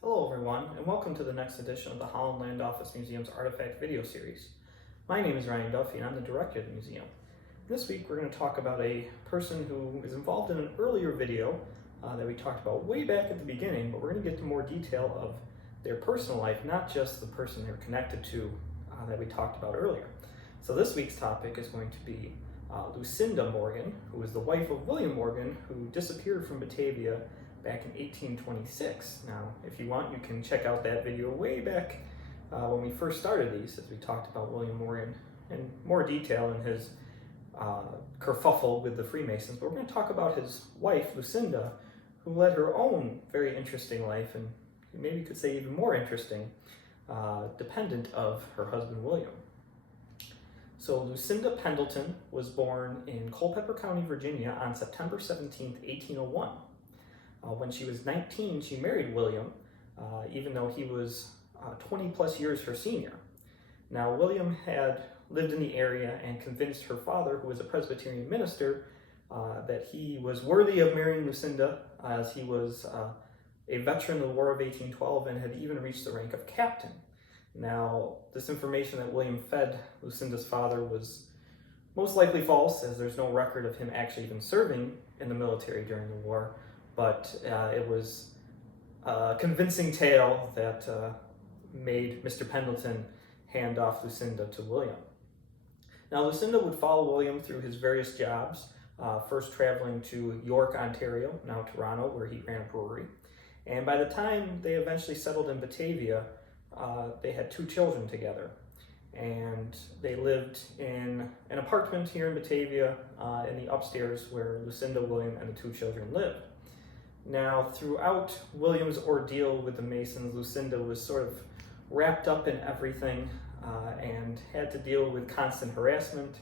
Hello everyone, and welcome to the next edition of the Holland Land Office Museum's Artifact video series. My name is Ryan Duffy and I'm the director of the museum. This week we're going to talk about a person who is involved in an earlier video that we talked about way back at the beginning, but we're going to get to more detail of their personal life, not just the person they're connected to that we talked about earlier. So this week's topic is going to be Lucinda Morgan, who was the wife of William Morgan, who disappeared from Batavia back in 1826. Now, if you want, you can check out that video way back when we first started these, as we talked about William Morgan in more detail in his kerfuffle with the Freemasons. But we're going to talk about his wife, Lucinda, who led her own very interesting life, and maybe you could say even more interesting, dependent of her husband, William. So Lucinda Pendleton was born in Culpeper County, Virginia on September 17, 1801. When she was 19, she married William, even though he was 20 plus years her senior. Now, William had lived in the area and convinced her father, who was a Presbyterian minister, that he was worthy of marrying Lucinda, as he was a veteran of the War of 1812 and had even reached the rank of captain. Now, this information that William fed Lucinda's father was most likely false, as there's no record of him actually even serving in the military during the war. But it was a convincing tale that made Mr. Pendleton hand off Lucinda to William. Now, Lucinda would follow William through his various jobs, first traveling to York, Ontario, now Toronto, where he ran a brewery. And by the time they eventually settled in Batavia, they had 2 children together. And they lived in an apartment here in Batavia in the upstairs where Lucinda, William, and the 2 children lived. Now, throughout William's ordeal with the Masons, Lucinda was sort of wrapped up in everything and had to deal with constant harassment,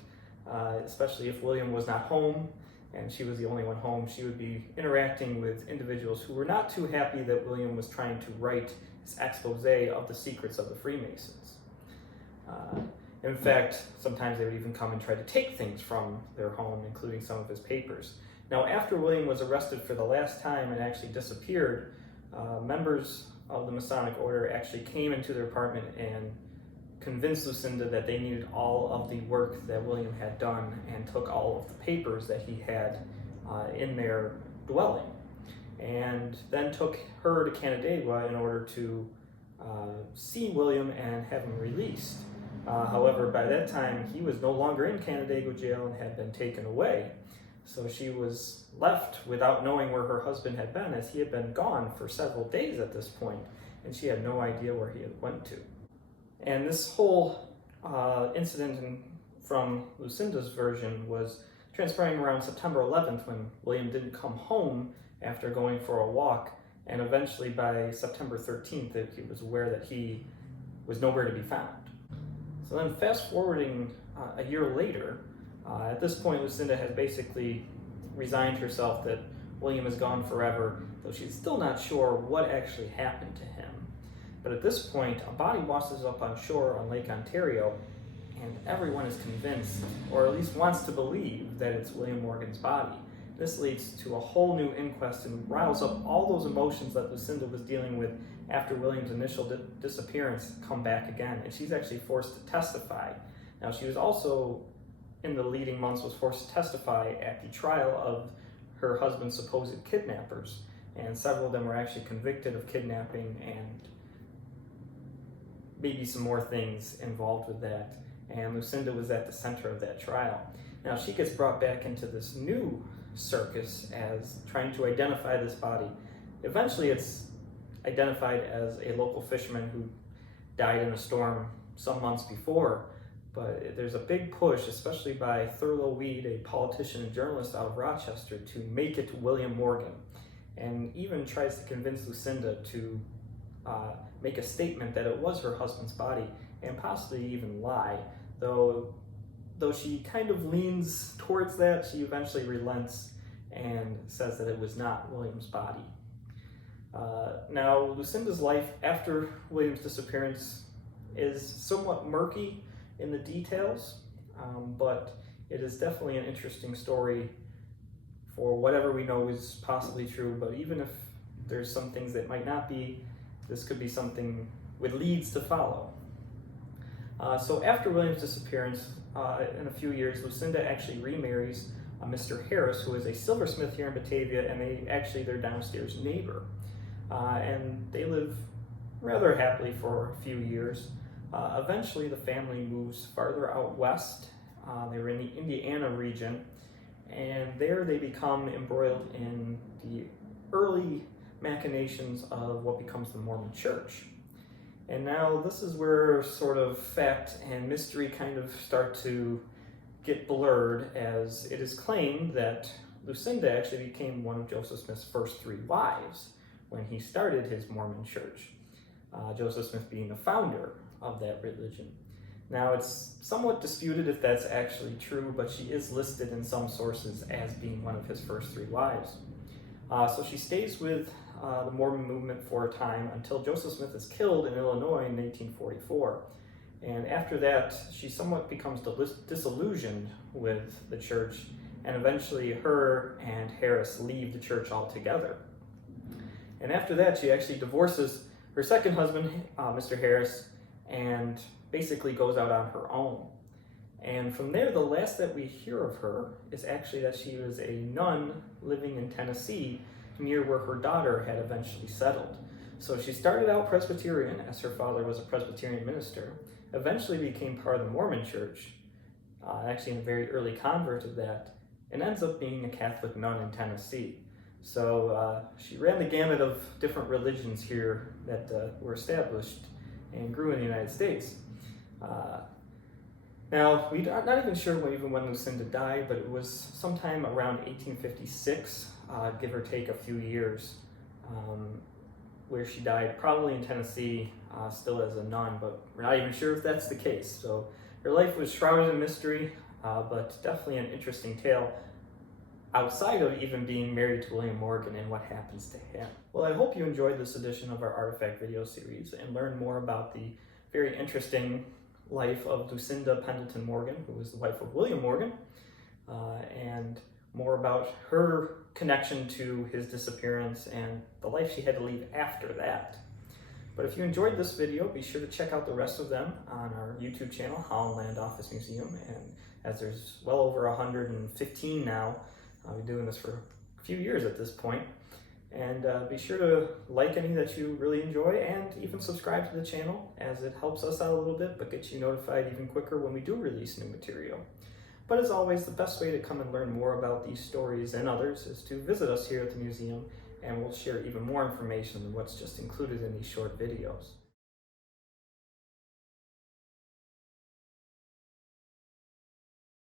especially if William was not home and she was the only one home. She would be interacting with individuals who were not too happy that William was trying to write his expose of the secrets of the Freemasons. In fact, sometimes they would even come and try to take things from their home, including some of his papers. Now, after William was arrested for the last time and actually disappeared, members of the Masonic order actually came into their apartment and convinced Lucinda that they needed all of the work that William had done and took all of the papers that he had in their dwelling, and then took her to Canandaigua in order to see William and have him released. However, by that time, he was no longer in Canandaigua jail and had been taken away. So she was left without knowing where her husband had been, as he had been gone for several days at this point, and she had no idea where he had went to. And this whole incident from Lucinda's version was transpiring around September 11th, when William didn't come home after going for a walk, and eventually by September 13th, he was aware that he was nowhere to be found. So then fast forwarding a year later, at this point, Lucinda has basically resigned herself that William is gone forever, though she's still not sure what actually happened to him. But at this point, a body washes up on shore on Lake Ontario, and everyone is convinced, or at least wants to believe, that it's William Morgan's body. This leads to a whole new inquest and riles up all those emotions that Lucinda was dealing with after William's initial disappearance come back again, and she's actually forced to testify. Now, she was also, in the leading months, was forced to testify at the trial of her husband's supposed kidnappers, and several of them were actually convicted of kidnapping and maybe some more things involved with that, and Lucinda was at the center of that trial. Now, she gets brought back into this new circus as trying to identify this body. Eventually it's identified as a local fisherman who died in a storm some months before. But there's a big push, especially by Thurlow Weed, a politician and journalist out of Rochester, to make it William Morgan, and even tries to convince Lucinda to make a statement that it was her husband's body, and possibly even lie. Though she kind of leans towards that, she eventually relents and says that it was not William's body. Now, Lucinda's life after William's disappearance is somewhat murky in the details, but it is definitely an interesting story for whatever we know is possibly true. But even if there's some things that might not be, this could be something with leads to follow. So after William's disappearance, in a few years, Lucinda actually remarries Mr. Harris, who is a silversmith here in Batavia, and they're downstairs neighbor. And they live rather happily for a few years. Eventually, the family moves farther out west. They were in the Indiana region, and there they become embroiled in the early machinations of what becomes the Mormon Church. And now this is where sort of fact and mystery kind of start to get blurred, as it is claimed that Lucinda actually became one of Joseph Smith's first 3 wives when he started his Mormon Church, Joseph Smith being the founder of that religion. Now, it's somewhat disputed if that's actually true, but she is listed in some sources as being one of his first 3 wives. So she stays with the Mormon movement for a time until Joseph Smith is killed in Illinois in 1844. And after that, she somewhat becomes disillusioned with the church, and eventually her and Harris leave the church altogether. And after that, she actually divorces her second husband, Mr. Harris, and basically goes out on her own. And from there, the last that we hear of her is actually that she was a nun living in Tennessee, near where her daughter had eventually settled. So she started out Presbyterian, as her father was a Presbyterian minister, eventually became part of the Mormon Church, actually a very early convert of that, and ends up being a Catholic nun in Tennessee. So she ran the gamut of different religions here that were established and grew in the United States. Now, we're not even sure when Lucinda died, but it was sometime around 1856, give or take a few years, where she died, probably in Tennessee, still as a nun, but we're not even sure if that's the case. So her life was shrouded in mystery, but definitely an interesting tale, outside of even being married to William Morgan and what happens to him. Well, I hope you enjoyed this edition of our Artifact video series and learned more about the very interesting life of Lucinda Pendleton Morgan, who was the wife of William Morgan, and more about her connection to his disappearance and the life she had to lead after that. But if you enjoyed this video, be sure to check out the rest of them on our YouTube channel, Holland Land Office Museum, and as there's well over 115 now, I've been doing this for a few years at this point. And be sure to like any that you really enjoy, and even subscribe to the channel, as it helps us out a little bit, but gets you notified even quicker when we do release new material. But as always, the best way to come and learn more about these stories and others is to visit us here at the museum, and we'll share even more information than what's just included in these short videos.